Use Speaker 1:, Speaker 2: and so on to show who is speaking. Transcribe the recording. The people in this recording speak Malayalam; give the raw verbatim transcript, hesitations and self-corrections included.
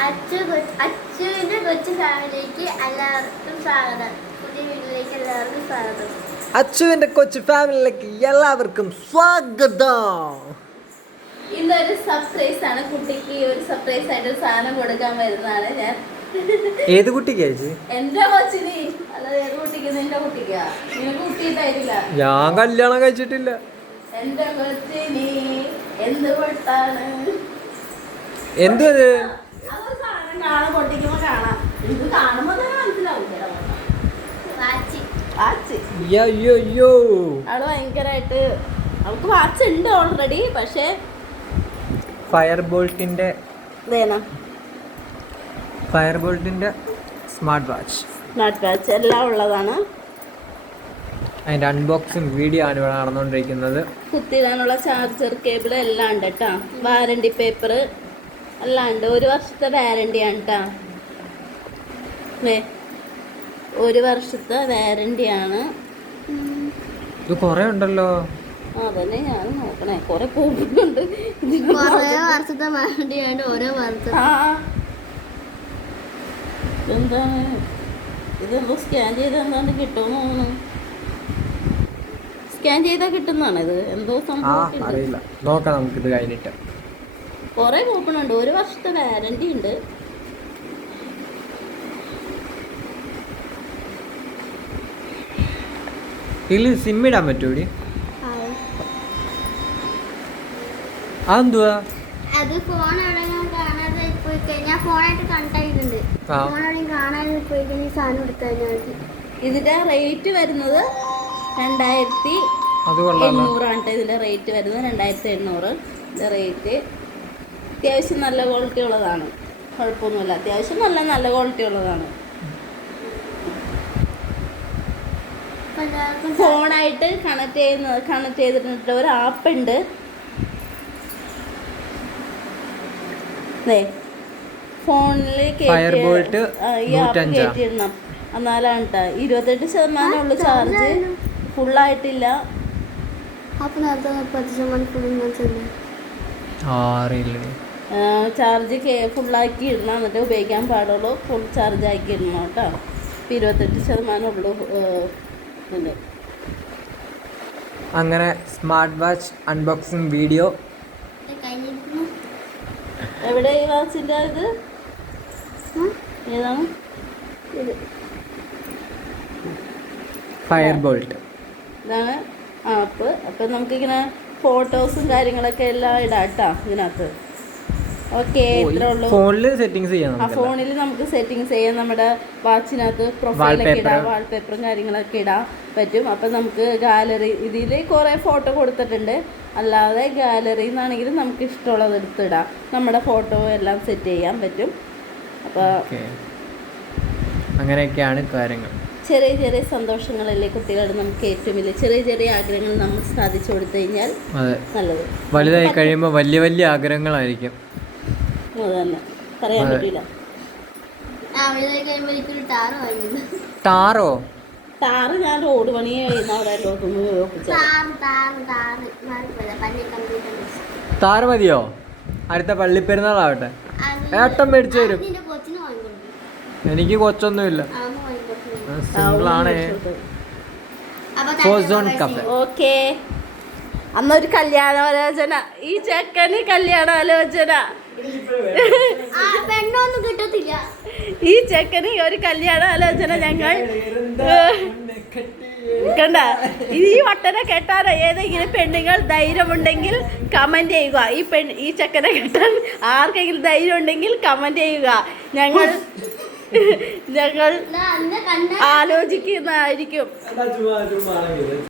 Speaker 1: അച്ചു അച്ചുവിന്റെ കൊച്ചു ഫാമിലിക്ക് എല്ലാവർക്കും സ്വാഗതം. പുതിയ വീട്ടിലേക്ക് എല്ലാവർക്കും സ്വാഗതം.
Speaker 2: അച്ചുവിന്റെ കൊച്ചു ഫാമിലിയിലേക്ക് എല്ലാവർക്കും സ്വാഗതം.
Speaker 3: ഇന്നൊരു സർപ്രൈസ് ആണ്. കുട്ടിക്ക് ഒരു സർപ്രൈസ് ആയിട്ട് സാധനം കൊടുക്കാൻ വരുന്നതാണ് ഞാൻ.
Speaker 2: ഏത് കുട്ടിക്ക്?
Speaker 3: എന്റെ കൊച്ചിന്. അല്ലാതെ ഏത് കുട്ടിക്ക്? നിന്റെ കുട്ടിക്കാ? നിനക്ക് കുട്ടിയിട്ടായിട്ടില്ല.
Speaker 2: ഞാൻ കല്യാണം കഴിച്ചിട്ടില്ല.
Speaker 3: എന്റെ കൊച്ചിന് എന്ത് പൊട്ടാണ്?
Speaker 2: എന്ത്
Speaker 3: സാധനം കാണാൻ പൊട്ടിക്കുമ്പോ കാണാം. ഇത് കാണുമ്പോ തന്നെ മനസ്സിലാവും. അവള് ഭയങ്കരമായിട്ട് അവൾക്ക് വാച്ച് ഉണ്ട് ഓൾറെഡി. പക്ഷെ
Speaker 2: ഫയർ ബോൾട്ടിന്റെ ഫയർ ബോൾട്ടിന്റെ സ്മാർട്ട് വാച്ച്
Speaker 3: സ്മാർട്ട് വാച്ച് എല്ലാം ഉള്ളതാണ്.
Speaker 2: അതിന്റെ അൺബോക്സിംഗ് വീഡിയോ ആണ് ഇവിടെ നടന്നുകൊണ്ടിരിക്കുന്നത്.
Speaker 3: കുത്തിയിടാനുള്ള ചാർജർ കേബിൾ എല്ലാം ഉണ്ട് കേട്ടോ. വാറണ്ടി പേപ്പർ എല്ലാം ഉണ്ട്. ഒരു വർഷത്തെ വാറണ്ടിയാണ് കേട്ടോ. ഒരു വർഷത്തെ വാറണ്ടിയാണ്.
Speaker 2: ഇത് കൊറേ ഉണ്ടല്ലോ.
Speaker 3: അതന്നെ ഞാൻ നോക്കണേ. കൊറേ പോകുന്നുണ്ട്.
Speaker 1: വർഷത്തെ വാറണ്ടിയാണ് ഓരോ വർഷം.
Speaker 3: ആ എന്താണ് ഇതെന്തോ സ്കാൻ ചെയ്താൽ എന്താണ്ട് കിട്ടുമെന്ന് തോന്നുന്നു. സ്കാൻ ചെയ്താൽ കിട്ടുന്നതാണ് ഇത്. എന്തോ സംഭവം
Speaker 2: അറിയില്ല, നോക്കാം നമുക്കിത് കഴിഞ്ഞിട്ട്.
Speaker 3: കൊറേ കൂപ്പൺ ഉണ്ട്. ഒരു വർഷത്തെ വാറണ്ടി ഉണ്ട്.
Speaker 2: ഇതിൽ സിം ഇടാൻ പറ്റൂടി? അതെന്തുവാ?
Speaker 1: അത് ഫോൺ എവിടെയെങ്കിലും കാണാതെ പോയി കഴിഞ്ഞാൽ ഫോണായിട്ട് കണക്ട് ആയിട്ടുണ്ട്. ഫോൺ എവിടെയും കാണാതെ പോയി കഴിഞ്ഞാൽ സാധനം എടുത്തു കഴിഞ്ഞാൽ
Speaker 3: ഇതിന്റെ റേറ്റ് വരുന്നത് രണ്ടായിരത്തി എണ്ണൂറാണ്. ഇതിന്റെ റേറ്റ് വരുന്നത് രണ്ടായിരത്തി എണ്ണൂറ്. ഇതിന്റെ റേറ്റ് അത്യാവശ്യം നല്ല ക്വാളിറ്റി ഉള്ളതാണ്. കുഴപ്പമൊന്നുമില്ല. അത്യാവശ്യം നല്ല നല്ല ക്വാളിറ്റി ഉള്ളതാണ്. ഫോണായിട്ട് കണക്ട് ചെയ്യുന്നത് കണക്ട് ചെയ്തിട്ടുണ്ട്. ഒരു ആപ്പ് ഉണ്ട്. ഫോണിൽ ഈ ആപ്പ് കയറ്റിയിടണം. എന്നാലാണ് കേട്ടോ. ഇരുപത്തെട്ട് ശതമാനം ഉള്ളു ചാർജ്. ഫുള്ളായിട്ടില്ല. ചാർജ് ഫുള്ളാക്കി ഇടണം. എന്നിട്ട് ഉപയോഗിക്കാൻ പാടുള്ളൂ. ഫുൾ ചാർജ് ആക്കി ഇടണം കേട്ടോ. ഇപ്പം ഇരുപത്തെട്ട് ശതമാനം ഉള്ളൂ.
Speaker 2: അങ്ങനെ സ്മാർട്ട് വാച്ച് അൺബോക്സിംഗ് വീഡിയോ.
Speaker 3: എവിടെ ഈ വാച്ചിൻ്റെ ഇത്? ഏതാണ് ഇത്?
Speaker 2: Fire Boltt.
Speaker 3: ഇതാണ് ആപ്പ്. അപ്പം നമുക്കിങ്ങനെ ഫോട്ടോസും കാര്യങ്ങളൊക്കെ എല്ലാം ഇടാം കേട്ടോ ഇതിനകത്ത്. ഓക്കെ, ഇത്രേ ഉള്ളൂ.
Speaker 2: ഫോണിൽ സെറ്റിങ്സ് ചെയ്യാം.
Speaker 3: ആ ഫോണിൽ നമുക്ക് സെറ്റിങ്സ് ചെയ്യാം. നമ്മുടെ വാച്ചിനകത്ത് പ്രൊഫൈലൊക്കെ ഇടാം. വാൾപേപ്പറും കാര്യങ്ങളൊക്കെ ഇടാൻ പറ്റും. അപ്പം നമുക്ക് ഗാലറി ഇതിൽ കുറേ ഫോട്ടോ കൊടുത്തിട്ടുണ്ട്. അല്ലാതെ ഗാലറിയിൽ നിന്നാണെങ്കിലും നമുക്ക് ഇഷ്ടമുള്ളത് എടുത്തിടാം. നമ്മുടെ ഫോട്ടോ എല്ലാം സെറ്റ് ചെയ്യാൻ പറ്റും. അപ്പോൾ
Speaker 2: അങ്ങനെയൊക്കെയാണ് കാര്യങ്ങൾ.
Speaker 3: ചെറിയ ചെറിയ സന്തോഷങ്ങളല്ലേ കുട്ടികളുടെ നമുക്ക് ഏറ്റവും വലിയ ചെറിയ ചെറിയ ആഗ്രഹങ്ങൾ നമ്മൾ സാധിച്ചു കൊടുത്തു കഴിഞ്ഞാൽ നല്ലത്.
Speaker 2: വലുതായി കഴിയുമ്പോൾ വലിയ വലിയ ആഗ്രഹങ്ങളായിരിക്കും.
Speaker 3: അതന്നെ പറയാൻ പറ്റില്ല.
Speaker 2: ടാറോ?
Speaker 3: ടാറ് ഞാൻ റോഡ് പണിയെ
Speaker 2: താറ് മതിയോ? അടുത്ത പള്ളിപ്പെരുന്നാളാവട്ടെ. ഏട്ടൻ മേടിച്ചു തരും. എനിക്ക് കൊച്ചൊന്നുമില്ല. സിംഗിളാണ്.
Speaker 3: ഓക്കെ. അന്നൊരു കല്യാണാലോചന. ഈ ചെക്കന് കല്യാണാലോചന.
Speaker 1: പെണ്ണൊന്നും കിട്ടത്തില്ല.
Speaker 3: ഈ ചെക്കന് ഒരു കല്യാണാലോചന ഞങ്ങൾ കണ്ട. ഈ വട്ടനെ കെട്ടാൻ ഏതെങ്കിലും പെണ്ണുങ്ങൾ ധൈര്യമുണ്ടെങ്കിൽ കമന്റ് ചെയ്യുക. ഈ പെൺ ഈ ചെക്കനെ കെട്ടാൻ ആർക്കെങ്കിലും ധൈര്യം ഉണ്ടെങ്കിൽ കമന്റ് ചെയ്യുക. ഞങ്ങൾ ഞങ്ങൾ ആലോചിക്കുന്നതായിരിക്കും.